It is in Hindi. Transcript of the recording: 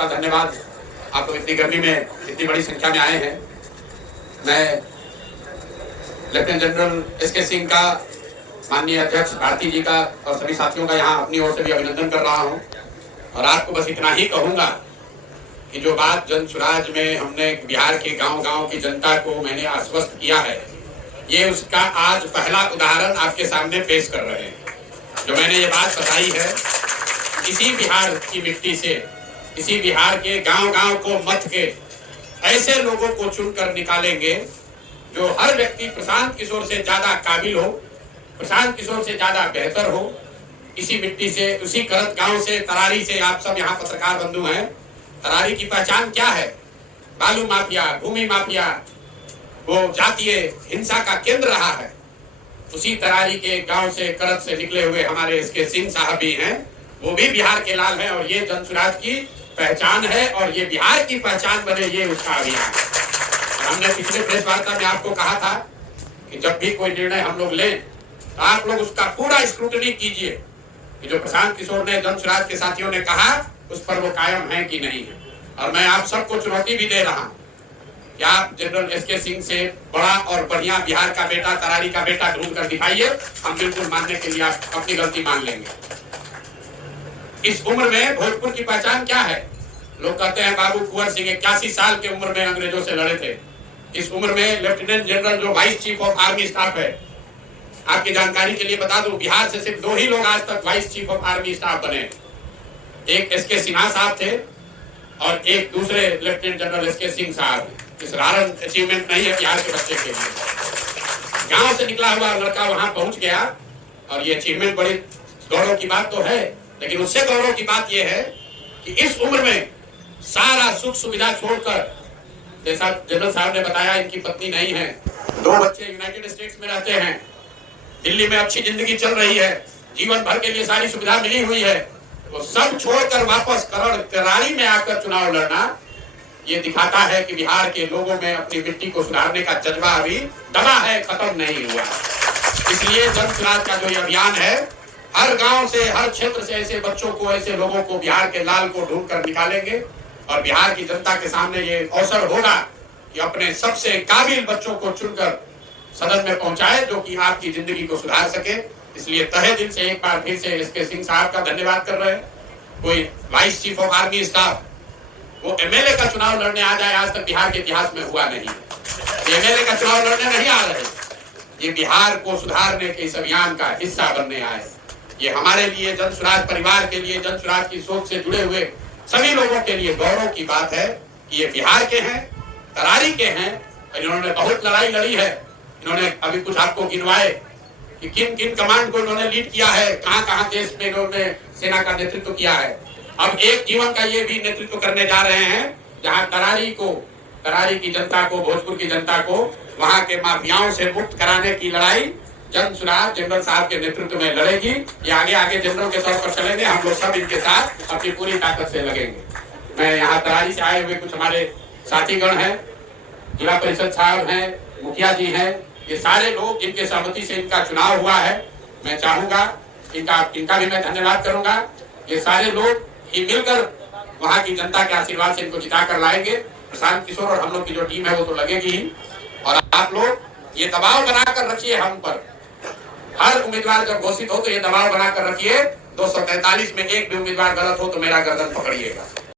का धन्यवाद। आप लोग इतनी गर्मी में इतनी बड़ी संख्या में आए हैं। मैं लेफ्टिनेंट जनरल एसके सिंह का, माननीय अध्यक्ष भारती जी का और सभी साथियों का यहाँ अपनी ओर से भी अभिनंदन कर रहा हूँ। और आपको बस इतना ही कहूँगा कि जो बात जन सुराज में हमने बिहार के गांव-गांव की जनता को मैंने आश्वस्त किया है, ये उसका आज पहला उदाहरण आपके सामने पेश कर रहे हैं। जो मैंने ये बात बताई है, इसी बिहार की मिट्टी से, इसी बिहार के गांव-गांव को मथ के ऐसे लोगों को चुनकर निकालेंगे जो हर व्यक्ति प्रशांत किशोर से ज्यादा काबिल हो, प्रशांत किशोर से ज्यादा बेहतर हो। इसी मिट्टी से, उसी करत गांव से, तरारी से, आप सब यहाँ पत्रकार बंधु हैं। तरारी की पहचान क्या है? बालू माफिया, भूमि माफिया, वो जातीय हिंसा का केंद्र रहा है। उसी तरारी के गांव से, करत से निकले हुए हमारे एसके सिंह साहब भी हैं, वो भी बिहार के लाल हैं। और ये जन सुराज की पहचान है और ये बिहार की पहचान बने, ये उसका अभियान है। और हमने पिछले प्रेस वार्ता में आपको कहा था कि जब भी कोई निर्णय हम लोग लें तो आप लोग उसका पूरा स्क्रूटनी कीजिए कि जो प्रशांत किशोर ने, जन सुराज के साथियों ने कहा, उस पर वो कायम है कि नहीं है। और मैं आप सबको चुनौती भी दे रहा हूं कि आप जनरल एसके सिंह से बड़ा और बढ़िया बिहार का बेटा, तरारी का बेटा ढूंढ कर दिखाइए। हम बिल्कुल मानने के लिए आप अपनी गलती मान लेंगे। इस उम्र में भोजपुर की पहचान क्या है? लोग कहते हैं बाबू कुंवर सिंह 81 साल की उम्र में अंग्रेजों से लड़े थे। इस उम्र में लेफ्टिनेंट जनरल जो vice chief of army staff है, आपकी जानकारी के लिए बता दूं, बिहार से सिर्फ 2 ही लोग आज तक vice chief of army staff बने। एक एसके सिन्हा साहब थे और एक दूसरे लेफ्टिनेंट जनरल एसके सिंह साहब। इस साधारण अचीवमेंट नहीं है बिहार के बच्चे के लिए। गांव से निकला हुआ लड़का वहां पहुंच गया और ये अचीवमेंट बड़ी गौरव की बात तो है, लेकिन उससे गौरव की बात यह है कि इस उम्र में सारा सुख सुविधा छोड़कर, जैसा जनरल साहब ने बताया, इनकी पत्नी नहीं है, 2 बच्चे यूनाइटेड स्टेट्स में रहते हैं, दिल्ली में अच्छी जिंदगी चल रही है, जीवन भर के लिए सारी सुविधा मिली हुई है, तो सब छोड़कर वापस तरारी में आकर चुनाव लड़ना, ये दिखाता है कि बिहार के लोगों में अपनी मिट्टी को सुधारने का जज्बा अभी दबा है, खत्म नहीं हुआ। इसलिए जन सुराज का जो ये अभियान है, हर गांव से, हर क्षेत्र से ऐसे बच्चों को, ऐसे लोगों को, बिहार के लाल को ढूंढ कर निकालेंगे। और बिहार की जनता के सामने ये अवसर होगा कि अपने सबसे काबिल बच्चों को चुनकर सदन में पहुंचाए, जो कि आपकी जिंदगी को सुधार सके। इसलिए तहे दिल से एक बार फिर से एसके सिंह साहब का धन्यवाद कर रहे हैं। कोई vice chief of army staff वो एमएलए का चुनाव लड़ने आ जाए, आज तक बिहार के इतिहास में हुआ नहीं। एमएलए का चुनाव लड़ने नहीं आ रहे, ये बिहार को सुधारने के इस अभियान का हिस्सा बनने आए। ये हमारे लिए, जन सुराज परिवार के लिए, जन सुराज की सोच से जुड़े हुए सभी लोगों के लिए गौरव की बात है कि ये बिहार के हैं, तरारी के हैं। इन्होंने बहुत लड़ाई लड़ी है। इन्होंने अभी कुछ आपको गिनवाए कि किन किन कमांड को इन्होंने लीड किया है, कहां कहां देश में इन्होंने सेना का नेतृत्व किया है। अब एक जीवन का ये भी नेतृत्व करने जा रहे हैं जहां तरारी की जनता को, भोजपुर की जनता को वहां के माफियाओं से मुक्त कराने की लड़ाई जन सुराज जनरल साहब के नेतृत्व में लड़ेगी। ये आगे आगे जनरल के तौर पर चलेंगे, हम लोग सब इनके साथ अपनी पूरी ताकत से लगेंगे। मैं यहाँ तरारी से आए हुए कुछ हमारे साथीगण हैं, जिला परिषद साहब हैं, मुखिया जी हैं, ये सारे लोग जिनके सहमति से इनका चुनाव हुआ है, मैं चाहूंगा इनका भी मैं धन्यवाद करूंगा। ये सारे लोग ही मिलकर वहाँ की जनता के आशीर्वाद से इनको जिता कर लाएंगे। प्रशांत किशोर और हम लोग की जो टीम है वो तो लगेगी ही। और आप लोग ये दबाव बनाकर रखिए हम पर, हर उम्मीदवार जब घोषित हो तो ये दबाव बनाकर रखिए, 243 में एक भी उम्मीदवार गलत हो तो मेरा गर्दन पकड़िएगा।